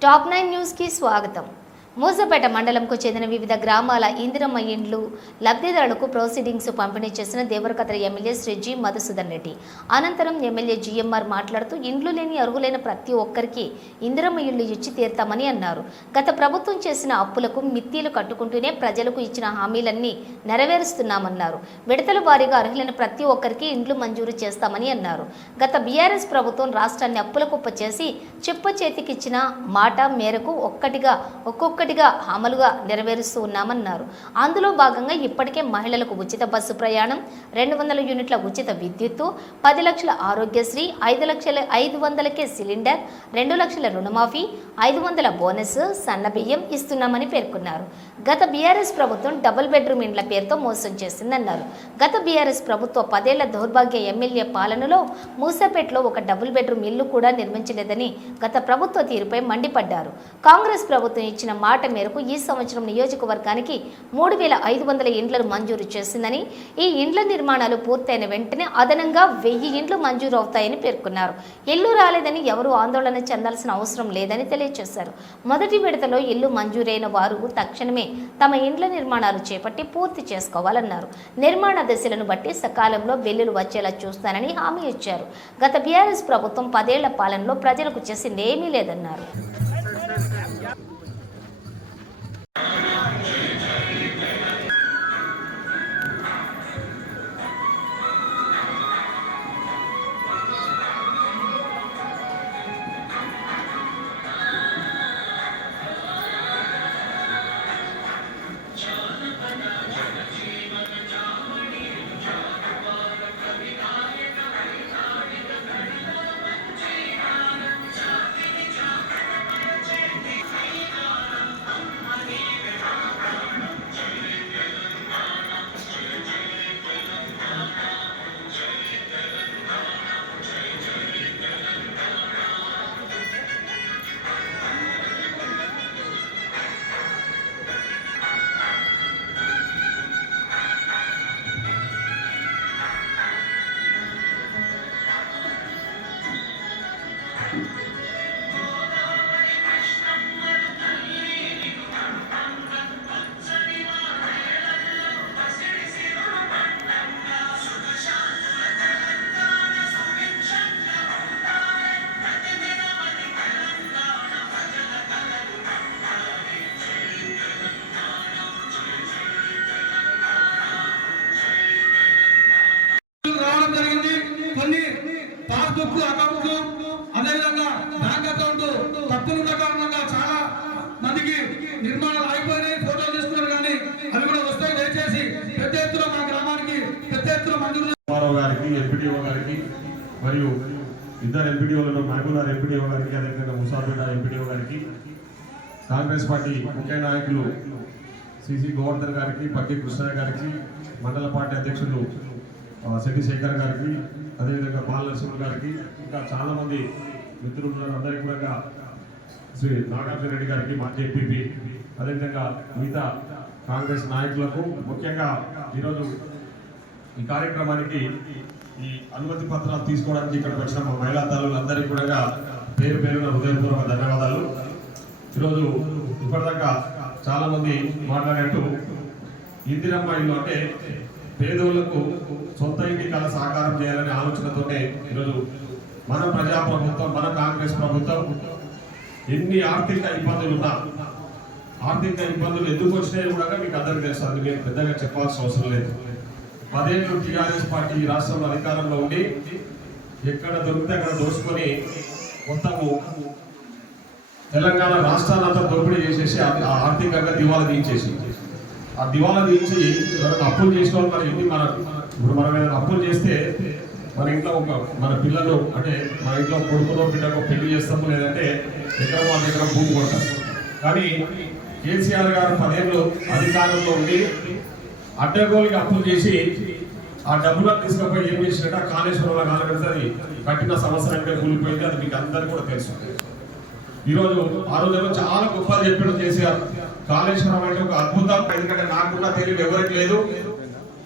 Top nine న్యూస్కి స్వాగతం మూసపేట మండలంకు చెందిన వివిధ గ్రామాల ఇందిరమ్మ ఇండ్లు లబ్ధిదారులకు ప్రొసీడింగ్స్ పంపిణీ చేసిన దేవరకద్ర ఎమ్మెల్యే శ్రీ జి మధుసూదన్ రెడ్డి. అనంతరం ఎమ్మెల్యే జిఎంఆర్ మాట్లాడుతూ ఇండ్లు లేని అర్హులైన ప్రతి ఒక్కరికి ఇందిరమ్మ ఇళ్ళు ఇచ్చి తీరుతామని అన్నారు. గత ప్రభుత్వం చేసిన అప్పులకు మిత్తీలు కట్టుకుంటూనే ప్రజలకు ఇచ్చిన హామీలన్నీ నెరవేరుస్తున్నామన్నారు. విడతల వారీగా అర్హులైన ప్రతి ఒక్కరికి ఇండ్లు మంజూరు చేస్తామని అన్నారు. గత బీఆర్ఎస్ ప్రభుత్వం రాష్ట్రాన్ని అప్పుల కుప్ప చేసి చిప్ప చేతికిచ్చిన మాట మేరకు ఒక్కటిగా ఒక్కొక్కటి ఒక్కొక్కటిగా అమలుగా నెరవేరుస్తూ ఉన్నామన్నారు. అందులో భాగంగా ఇప్పటికే మహిళలకు ఉచిత బస్సు ప్రయాణం రెండు వందల యూనిట్ల ఉచిత విద్యుత్తు పది లక్షల ఆరోగ్యశ్రీ ఐదు లక్షల ఐదు వందలకే సిలిండర్ రెండు లక్షల రుణమాఫీ ఐదు వందల బోనస్ సన్నబియ్యం ఇస్తున్నామని పేర్కొన్నారు. గత బీఆర్ఎస్ ప్రభుత్వం డబుల్ బెడ్రూమ్ ఇండ్ల పేరుతో మోసం చేసిందన్నారు. గత బీఆర్ఎస్ ప్రభుత్వ పదేళ్ళ దౌర్భాగ్య ఎమ్మెల్యే పాలనలో మూసాపేటలో ఒక డబుల్ బెడ్రూమ్ ఇల్లు కూడా నిర్మించలేదని గత ప్రభుత్వ తీరుపై మండిపడ్డారు. కాంగ్రెస్ ప్రభుత్వం ఇచ్చిన మాట మేరకు ఈ సంవత్సరం నియోజకవర్గానికి మూడు వేల ఐదు వందల ఇండ్లను మంజూరు చేసిందని ఈ ఇండ్ల నిర్మాణాలు పూర్తయిన వెంటనే అదనంగా వెయ్యి ఇండ్లు మంజూరు అవుతాయని పేర్కొన్నారు. ఇల్లు రాలేదని ఎవరూ ఆందోళన చెందాల్సిన అవసరం లేదని తెలియజేశారు. మొదటి విడతలో ఇల్లు మంజూరైన వారు తక్షణమే తమ ఇండ్ల నిర్మాణాలు చేపట్టి పూర్తి చేసుకోవాలన్నారు. నిర్మాణ దశలను బట్టి సకాలంలో బిల్లులు వచ్చేలా చూస్తానని హామీ ఇచ్చారు. గత బీఆర్ఎస్ ప్రభుత్వం పదేళ్ళ పాలనలో ప్రజలకు చేసిందేమీ లేదన్నారు. Thank you. కొన్ని పాస్బుక్ అకౌంట్ అదేవిధంగా బ్యాంక్ అకౌంట్ తప్పులున్న కారణంగా చాలా మందికి నిర్మాణాలు ఆగిపోయినాయి ఫోటోలు తీసుకున్నారు కానీ అవి కూడా వస్తాయి. దయచేసి పెద్ద ఎత్తున మా గ్రామానికి పెద్ద ఎత్తున మంజూరు గారికి ఎంపీడీఓ గారికి మరియు ఇద్దరు ఎంపీడీఓలను మహబూబ్నగర్ ఎంపీడీఓ గారికి అదేవిధంగా ముసాపేట ఎంపీడీఓ గారికి కాంగ్రెస్ పార్టీ ముఖ్య నాయకులు సిసి గోవర్ధన్ గారికి పట్టి కృష్ణ గారికి మండల పార్టీ అధ్యక్షులు శెట్టి శేఖర్ గారికి అదేవిధంగా బాలనరసింహ గారికి ఇంకా చాలామంది మిత్రులు ఉన్నారు అందరికీ కూడా శ్రీ నాగార్జున రెడ్డి గారికి మాజీ ఎంపీపీ అదేవిధంగా మిగతా కాంగ్రెస్ నాయకులకు ముఖ్యంగా ఈరోజు ఈ కార్యక్రమానికి ఈ అనుమతి పత్రాలు తీసుకోవడానికి ఇక్కడికి వచ్చిన మా మహిళా తల్లులందరికీ కూడా పేరు పేరున హృదయపూర్వక ధన్యవాదాలు. ఈరోజు ఇప్పటిదాకా చాలామంది మాట్లాడినట్టు ఇందిరమ్మ ఇల్లు అంటే పేదోళ్ళకు సొంత ఇంటి కళ సాకారం చేయాలనే ఆలోచనతోనే ఈరోజు మన ప్రజా ప్రభుత్వం మన కాంగ్రెస్ ప్రభుత్వం ఎన్ని ఆర్థిక ఇబ్బందులు ఉన్నా ఆర్థిక ఇబ్బందులు ఎందుకు వచ్చినాయి కూడా మీకు అందరికీ తెలుసు. అది నేను పెద్దగా చెప్పాల్సిన అవసరం లేదు. పదేళ్ళు టీఆర్ఎస్ పార్టీ ఈ రాష్ట్రంలో అధికారంలో ఉండి ఎక్కడ దొరికితే అక్కడ దోసుకొని మొత్తము తెలంగాణ రాష్ట్రాలంతా దోపిడీ చేసేసి ఆ ఆర్థికంగా దివాలా తీసేసింది. ఆ దివాలా తీసి ఎవరైనా అప్పులు చేసిన మన ఇంటి మన ఇప్పుడు మనం ఏదైనా అప్పులు చేస్తే మన ఇంట్లో ఒక మన పిల్లలు అంటే మన ఇంట్లో కొడుకులో బిడ్డకు పెళ్ళి చేస్తాము లేదంటే ఎక్కడ వాళ్ళ దగ్గర భూమి కొంటారు కానీ కేసీఆర్ గారు పదేళ్ళు అధికారంలో ఉండి అడ్డగోలికి అప్పులు చేసి ఆ డబ్బులను తీసుకుపోయి ఏం చేసినట్టు ఆ కాళేశ్వరంలో కాలబెడితే అది కట్టిన సంవత్సరంగా కూలిపోయింది అది మీకు అందరికీ కూడా తెలుసు. ఈరోజు ఆ రోజుల్లో చాలా గొప్పలు చెప్పాడు కేసీఆర్. కాళేశ్వరం అంటే ఒక అద్భుతం. ఎందుకంటే నాకున్న తెలివి ఎవరికి లేదు?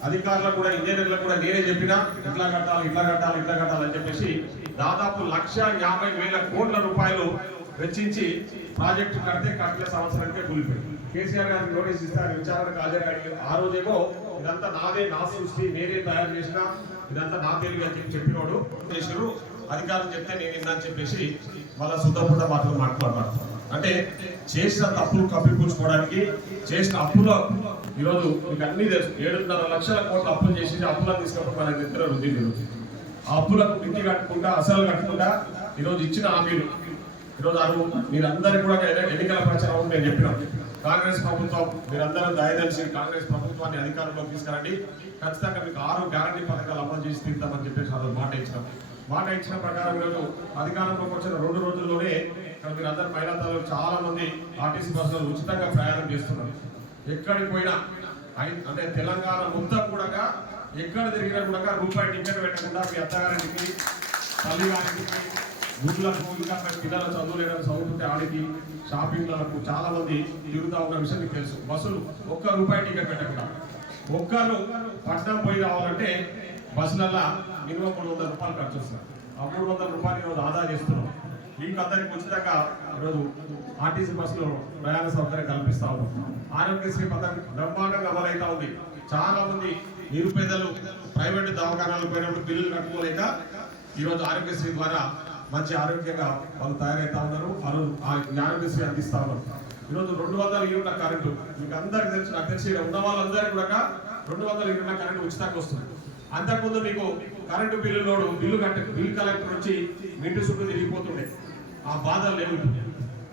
అధికారులకు కూడా ఇంజనీర్లకు కూడా నేనే చెప్పినా ఇట్లా కట్టాలి ఇట్లా కట్టాలి ఇట్లా కట్టాలి అని చెప్పేసి దాదాపు లక్ష యాభై వేల కోట్ల రూపాయలు వెచ్చించి ప్రాజెక్టు కడితే కట్టిన సంవత్సరానికే కూలిపోయింది. కేసీఆర్ గారికి నోటీస్ ఇస్తారు విచారణకు హాజరయ్యి ఆ రోజేమో ఇదంతా నాదే నా సృష్టి నేనే తయారు చేసిన ఇదంతా నా తెలివి అని చెప్పి చెప్పినోడు. చేసారు అధికారులు చెప్తే నేను ఇందని చెప్పేసి వాళ్ళ సుద్దపుట్ట మాటలు మాట్లాడతారు. అంటే చేసిన తప్పులు కప్పిపుచ్చుకోవడానికి చేసిన అప్పుల ఈరోజు మీకు అన్ని తెలుసు. ఏడున్నర లక్షల కోట్ల అప్పులు చేసి అప్పులను తీసుకున్నప్పుడు మన నిద్ర వృద్ధి జరుగుతుంది ఆ అప్పులకు మించి కట్టకుండా అసలు కట్టకుండా ఈరోజు ఇచ్చిన హామీలు. ఈరోజు అరువు మీరందరూ కూడా ఎన్నికల ప్రచారం ఉంది నేను చెప్పిన. కాంగ్రెస్ ప్రభుత్వం మీరందరూ దయదలిసి కాంగ్రెస్ ప్రభుత్వాన్ని అధికారంలోకి తీసుకురండి. ఖచ్చితంగా మీకు ఆరు గ్యారంటీ పథకాలు అమలు చేసి తీరుతామని చెప్పేసి ఆ మాట ఇచ్చినాం. మాట ఇచ్చిన ప్రకారం ఈరోజు అధికారంలోకి వచ్చిన రెండు రోజుల్లోనే ఇక్కడ మీరు అందరు మహిళా చాలా మంది ఆర్టీసీ బస్సులు ఉచితంగా ప్రయాణం చేస్తున్నారు. ఎక్కడికి పోయినా అంటే తెలంగాణ మొత్తం కూడా ఎక్కడ తిరిగినా కూడా రూపాయి టికెట్ పెట్టకుండా మీ అత్తగారింటికి తల్లి గారింటికి గుడ్లకు ఇంకా మీ పిల్లల చదువులేదని చదువుకుంటే ఆడికి షాపింగ్లకు చాలా మంది తిరుగుతా ఉన్న విషయం మీకు తెలుసు. బస్సులు ఒక్క రూపాయి టికెట్ పెట్టకుండా. ఒక్కరు పట్నం పోయి రావాలంటే బస్సులల్లో మినిమం మూడు వందల రూపాయలు ఖర్చు వస్తారు ఆ మూడు వందల రూపాయలు ఈరోజు ఆదా చేస్తున్నాం. మీకు అందరికి ఉచితంగా ఈరోజు ఆర్టీసీ బస్సులో ప్రయాణ సౌకర్యం కల్పిస్తా ఉన్నాం. ఆరోగ్యశ్రీ పథకం బ్రహ్మాండంగా అమలైతా ఉంది. చాలా మంది నిరుపేదలు ప్రైవేట్ దవాఖానాలకు పోయినప్పుడు బిల్లులు కట్టుకోలేక ఈరోజు ఆరోగ్యశ్రీ ద్వారా మంచి ఆరోగ్యంగా వాళ్ళు తయారైతా ఉన్నారు. వాళ్ళు ఆ ఆరోగ్యశ్రీ అందిస్తా ఉన్నారు. ఈరోజు రెండు వందల యూనిట్ల కరెంటు మీకు అందరికి నాకు తెలిసి ఉన్న వాళ్ళందరికీ కూడా రెండు వందల యూనిట్ల కరెంటు ఉచితంగా వస్తుంది. అంతకుముందు మీకు కరెంటు బిల్లులోడు బిల్లు కట్ట బిల్లు కలెక్టర్ వచ్చి మీ ఇంటి చుట్టూ తిరిగిపోతుండే. ఆ బాధలు లేవు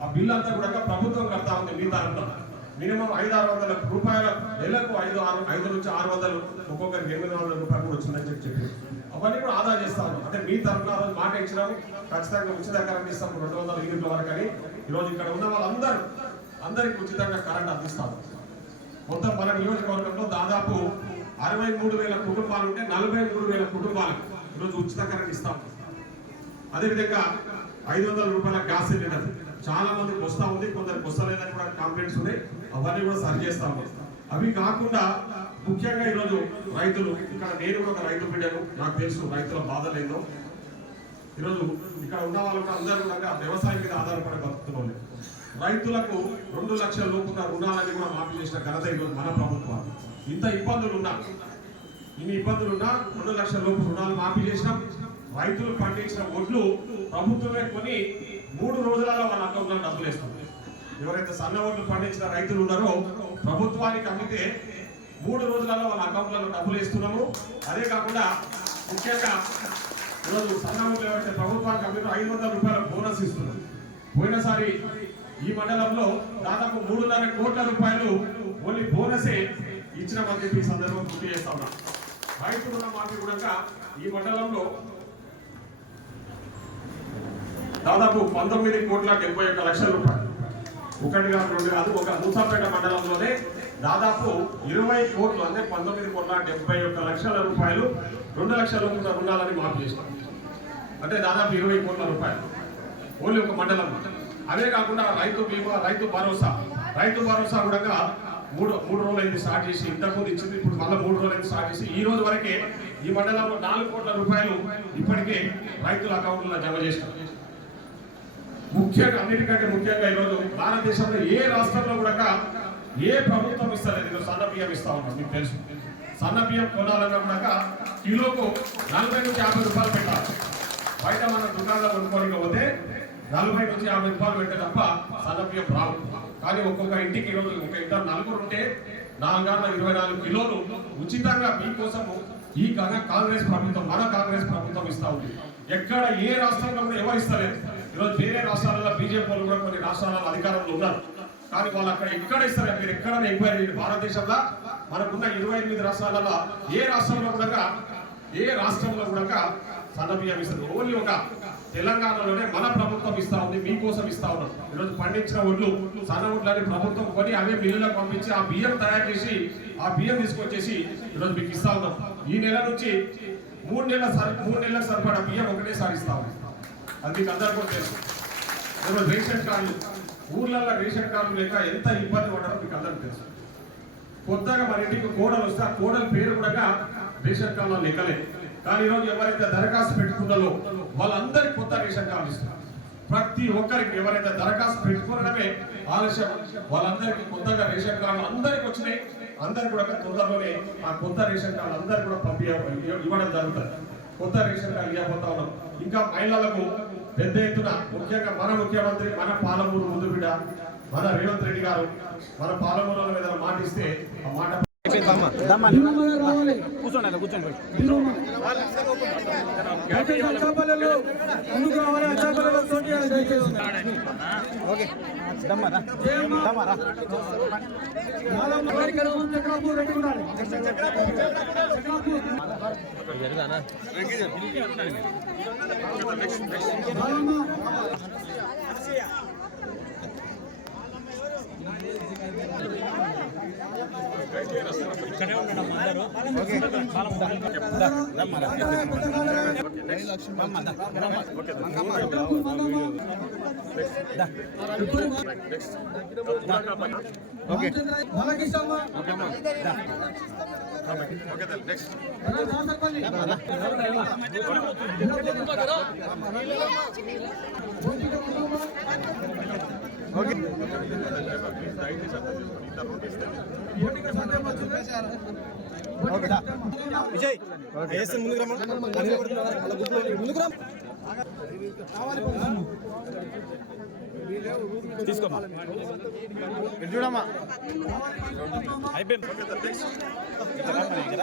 ఆ బిల్లు అంతా కూడా ప్రభుత్వం కడతా ఉంది మీ తరఫున మినిమం ఐదు ఆరు వందల రూపాయల నెలకు ఐదు ఆరు ఐదు నుంచి ఆరు వందలు ఒక్కొక్కరికి ఎనిమిది వందల రూపాయలు కూడా వచ్చిందని చెప్పి చెప్పి. అవన్నీ కూడా ఆదా చేస్తాము అంటే మీ తరఫున ఆ రోజు మాట ఇచ్చినాము ఖచ్చితంగా ఉచిత కరెంట్ ఇస్తాము రెండు వందల యూనిట్ల వరకు అని. ఈరోజు ఇక్కడ ఉన్న వాళ్ళందరూ అందరికి ఉచితంగా కరెంట్ అందిస్తాము మొత్తం మన నియోజకవర్గంలో దాదాపు అరవై మూడు వేల కుటుంబాలు ఉంటే నలభై మూడు వేల కుటుంబాలకు ఈరోజు ఉచిత కరెంట్ ఇస్తాం అదేవిధంగా ఐదు వందల రూపాయల గ్యాస్ సిలిండర్. చాలా మందికి వస్తా ఉంది కొందరికి వస్తలేదని కూడా కంప్లైంట్స్ ఉన్నాయి. అవన్నీ కూడా సరి చేస్తాము అవి కాకుండా ముఖ్యంగా ఈరోజు రైతులు ఇక్కడ నేను కూడా ఒక రైతు బిడ్డను నాకు తెలుసు రైతుల బాధ లేదు ఈరోజు ఇక్కడ ఉన్న వాళ్ళు కూడా అందరూ కూడా వ్యవసాయం మీద ఆధారపడి బతుకుతున్నాం రైతులకు రెండు లక్షల లోపున్న రుణాలని కూడా మాఫీ చేసిన ఘనత ఈరోజు మన ప్రభుత్వం. ఇంత ఇబ్బందులు ఉన్నా ఇన్ని ఇబ్బందులు ఉన్నా రెండు లక్షల లోపు రుణాలు మాఫీ చేసినాం. రైతులు పండించిన ఒడ్లు ప్రభుత్వమే కొని మూడు రోజులలో వాళ్ళ అకౌంట్లో డబ్బులు వేస్తాం ఎవరైతే సన్న ఓట్లు పండించిన రైతులు ఉన్నారో ప్రభుత్వానికి అమ్మితే మూడు రోజులలో వాళ్ళ అకౌంట్లలో డబ్బులు వేస్తున్నాము. అదే కాకుండా ముఖ్యంగా ఈరోజు సన్న ఓట్లు ఎవరైతే ప్రభుత్వానికి అమ్మితే ఐదు వందల రూపాయల బోనస్ ఇస్తున్నాం పోయినసారి ఈ మండలంలో దాదాపు మూడున్నర కోట్ల రూపాయలు ఓన్లీ బోనసే ఇచ్చిన మధ్య ఈ సందర్భం గుర్తు చేస్తా ఉన్నా. రైతు రుణ మాఫీ కూడా ఈ మండలంలో దాదాపు పంతొమ్మిది కోట్ల డెబ్బై ఒక్క లక్షల రూపాయలు. ఒకటి కాదు రెండు కాదు ఒక మూసాపేట మండలంలోనే దాదాపు ఇరవై కోట్లు అంటే పంతొమ్మిది కోట్ల డెబ్బై ఒక్క లక్షల రూపాయలు రెండు లక్షల రూపాయల రుణాలని మాఫీ చేసినాం అంటే దాదాపు ఇరవై కోట్ల రూపాయలు. ఓన్లీ ఒక మండలం. అదే కాకుండా రైతు బీమా రైతు భరోసా. రైతు భరోసా కూడా మూడు మూడు రోజులైంది స్టార్ట్ చేసి ఇంతకుముందు ఇచ్చింది ఇప్పుడు మళ్ళీ మూడు రోజులైంది స్టార్ట్ చేసి ఈ రోజు వరకే ఈ మండలంలో నాలుగు కోట్ల రూపాయలు ఇప్పటికే రైతుల అకౌంట్లో జమ చేసినాం ముఖ్యంగా అన్నిటికంటే ముఖ్యంగా ఈరోజు భారతదేశంలో ఏ రాష్ట్రంలో కూడా ఏ ప్రభుత్వం ఇస్తలేదు. ఈరోజు సన్న బియ్యం ఇస్తా ఉన్నాం మీకు తెలుసు. సన్న బియ్యం కొనాలన్నా కూడా కిలోకు నలభై నుంచి యాభై రూపాయలు పెట్టాలి. బయట మన దుకాణంలో కొనుక్కోనికి పోతే నలభై నుంచి యాభై రూపాయలు పెట్టే తప్ప సన్న బియ్యం రావు. కానీ ఒక్కొక్క ఇంటికి ఈరోజు ఒక ఇద్దరు నలుగురు ఉంటే నాలుగు ఇరవై నాలుగు కిలోలు ఉచితంగా మీకోసము ఈ కాంగ్రెస్ కాంగ్రెస్ ప్రభుత్వం మన కాంగ్రెస్ ప్రభుత్వం ఇస్తా ఉంది. ఎక్కడ ఏ రాష్ట్రంలో కూడా ఎవరు ఇస్తలేదు. ఈరోజు వేరే రాష్ట్రాలలో బీజేపీ వాళ్ళు కూడా కొన్ని రాష్ట్రాలలో అధికారంలో ఉన్నారు. కానీ వాళ్ళు అక్కడ ఎక్కడ ఇస్తారు మీరు ఎక్కడ ఎంక్వైరీ చేయండి. భారతదేశంలో మనకున్న ఇరవై ఎనిమిది రాష్ట్రాలలో ఏ రాష్ట్రంలో కూడా ఏ రాష్ట్రంలో కూడా సన్నబియ్యం బియ్యం ఓన్లీ ఒక తెలంగాణలోనే మన ప్రభుత్వం ఇస్తా ఉంది మీకోసం ఇస్తా ఉన్నాం. ఈరోజు పండించిన ఒడ్లు సన్న ఒడ్లని ప్రభుత్వం కొని అవే మిల్లులకు పంపించి ఆ బియ్యం తయారు చేసి ఆ బియ్యం తీసుకొచ్చేసి ఈరోజు మీకు ఇస్తా ఉన్నాం. ఈ నెల నుంచి మూడు నెలల సరి మూడు నెలలకు సరిపడా బియ్యం ఒకటేసారి ఇస్తా ఉన్నాం. అది మీకు అందరికీ కూడా తెలుసు. రేషన్ కార్డులు ఊర్లలో రేషన్ కార్డు లేక ఎంత ఇబ్బంది పడారో మీకు అందరూ తెలుసు. కొత్తగా మన ఇంటికి కోడలు వస్తే ఆ కోడల పేరు కూడా రేషన్ కార్డులో లెక్కలేదు కానీ ఈరోజు ఎవరైతే దరఖాస్తు పెట్టుకున్నారో వాళ్ళందరికీ కొత్త రేషన్ కార్డు ఇస్తారు ప్రతి ఒక్కరికి ఎవరైతే దరఖాస్తు పెట్టుకోవడమే ఆలస్యం వాళ్ళందరికీ కొత్తగా రేషన్ కార్డులు అందరికి వచ్చినాయి. అందరు కూడా తొందరలోనే ఆ కొత్త రేషన్ కార్డు అందరు కూడా పంపి ఇవ్వడం జరుగుతుంది. కొత్త రేషన్ కార్డు ఇవ్వబోతా ఉన్నాం. ఇంకా మహిళలకు పెద్ద ఎత్తున ముఖ్యంగా మన ముఖ్యమంత్రి మన పాలమూరు ముందు బిడ్డ మన రేవంత్ రెడ్డి గారు మన పాలమూరు మీద మాటిస్తే ఆ మాట కూర్చోండి కూర్చోండి. ముందుకు రావాలి అచ్చాపల్లిలో తోటి దయచేసి ఓకే. దమ్మరా దమ్మరా చక్రాపూర్ రెడ్డి ఉండాలి okay. Balakrishnamma Rasapalli okay. Okay Vijay ముందుకు రమ్మా ముందుకు తీసుకోమ్మా. చూడమ్మా. అయిపోయింది. ఇక్కడ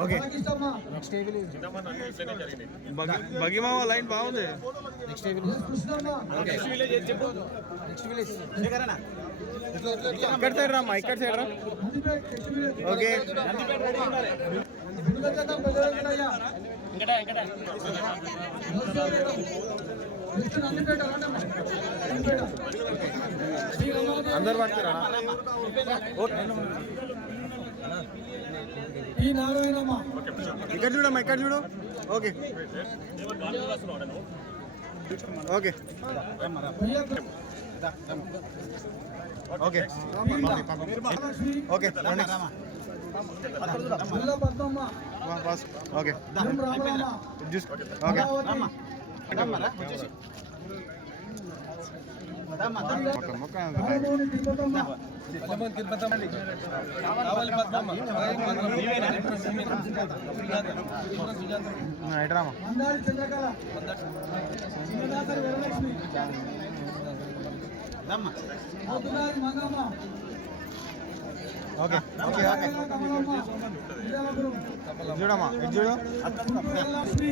ఓకే బాలకృష్ణమ్మ బగిమావ లైన్ బాగుంది ఎస్ కృష్ణమ్మ ఇక్కడ సైడ్ రామ్మా ఇక్కడ సైడ్ రా నందిపేట కృష్ణవీర ఓకే గుండగడ్డ పెద్దయ్య నెక్స్ట్ ఈ నారాయణమ్మ. ఇక్కడ చూడమ్మా ఇక్కడ చూడు. Okay. Okay. Okay. Okay. Okay. Okay. Mandari Chandrakala Singadasari Varalakshmi Mangamma okay. Okay okay చూడమ్మా చూడు అక్కడ లక్ష్మి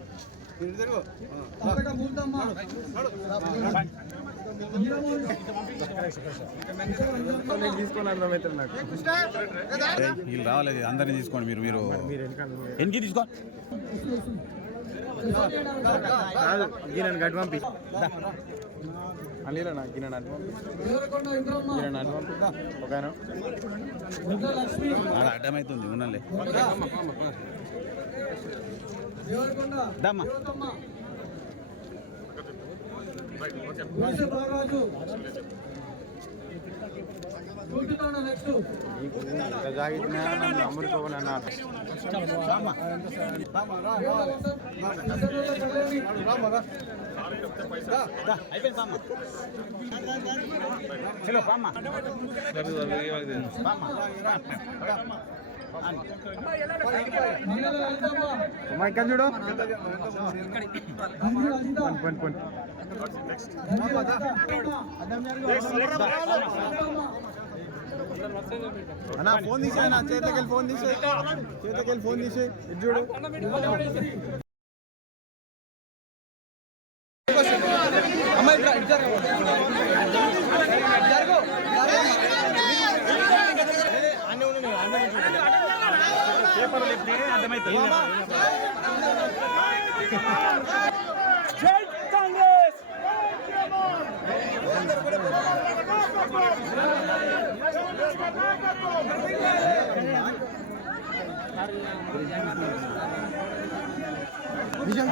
వీళ్ళు రావాలి అందరినీ తీసుకోండి మీరు మీరు. ఎనికి తీసుకో? కాదు గిన్నె గడ్డి పంపి. అలీలనా గిన్నె అడ్డు పంపి. దేవరకొండ ఇంద్రమ్మ? గిన్నె అడ్డు పంపి. ఒక ఆయన లక్ష్మి ఆడ అడ్డమవుతుంది ఉన్నలే. దేవరకొండ దమ్మ. దేవతమ్మ గుడిసె బాలరాజు కూర్చున్నాను నెక్స్ట్ జాగిన నన్ను అమ్ముడుకోవాలి అన్న అమ్మా ఇక్కడ చూడు పని పని అన్నా ఫోన్ తీసే నా చేతికి ఫోన్ తీసే చేతికి ఫోన్ తీసే ఇది చూడు అమ్మాయి ఇక్కడ పేపర్లు ఇస్తేనే అర్థమవుతుంది జై కాంగ్రెస్! విజయం